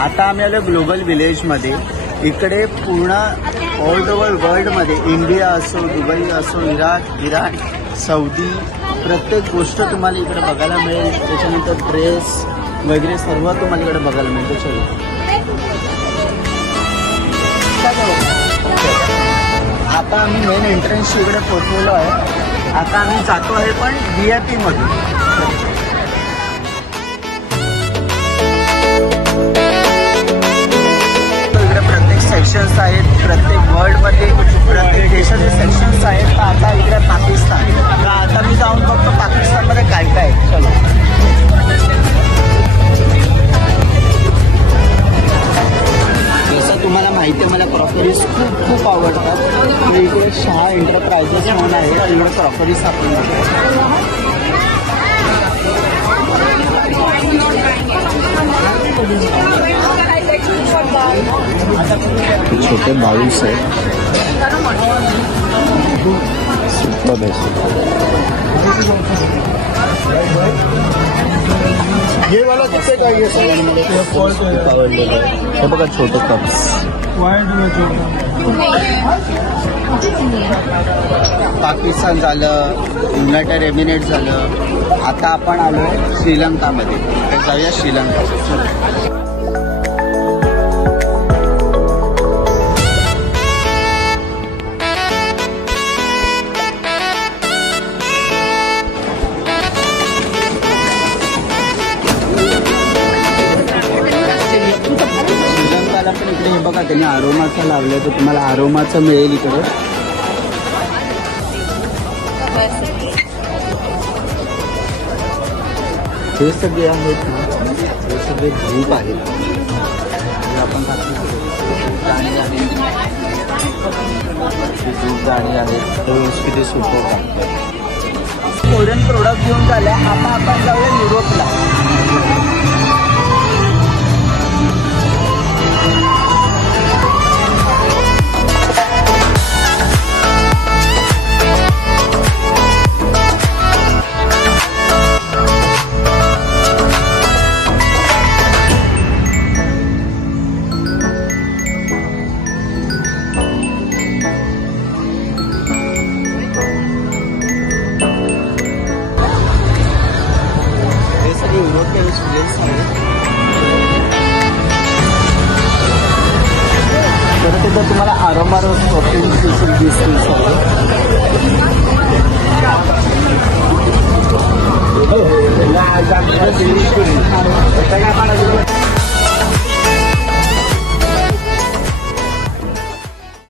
आता आम्ही आलो ग्लोबल विलेजमध्ये. इकडे पूर्ण ऑल ओव्हर वर्ल्डमध्ये इंडिया असो, दुबई असो, इराण, सौदी, प्रत्येक गोष्ट तुम्हाला इकडे बघायला मिळेल. त्याच्यानंतर ड्रेस वगैरे सर्व तुम्हाला इकडे बघायला मिळतं. चलो आता आम्ही मेन एंट्रन्स इकडे पोहोचलेलो आहे. आता आम्ही जातो आहे पण VIP मधून. इकडे प्रत्येक सेक्शन्स आहेत, प्रत्येक वर्ल्डमध्ये प्रत्येक देशाचे सेक्शन्स आहेत. तर आता इकडे पाकिस्तान, तर आता मी जाऊन बघतो पाकिस्तानमध्ये काय काय आहे. चलो जसं तुम्हाला माहिती आहे मला क्रॉकरीज खूप आवडतात. इकडे शाह एंटरप्राइजेस म्हणून आहे, इकडे क्रॉकरीज आपण छोटे बाउल्स आहेत. सुपर हे वाला किती काय हे बघा छोटे कप्स. पाकिस्तान झालं, युनायटेड एमिरेट्स झालं. आता आपण आलो श्रीलंकामध्ये. तर जाऊया श्रीलंका. पण इकडे हे बघा त्यांनी आरोमाचं लावलंय, तर तुम्हाला आरोमाचं मिळेल इकडे. हे सगळे आहेत ना, हे सगळे धूप आहेत. आपण गाणी आहेत, धूप गाणी आहेत. किती सुपर टाकतात. कोरियन प्रोडक्ट घेऊन झाल्या. आता आपण जाऊया युरोपला. तर तिथं तुम्हाला आरोमा रोज प्रोटीन दिसेल.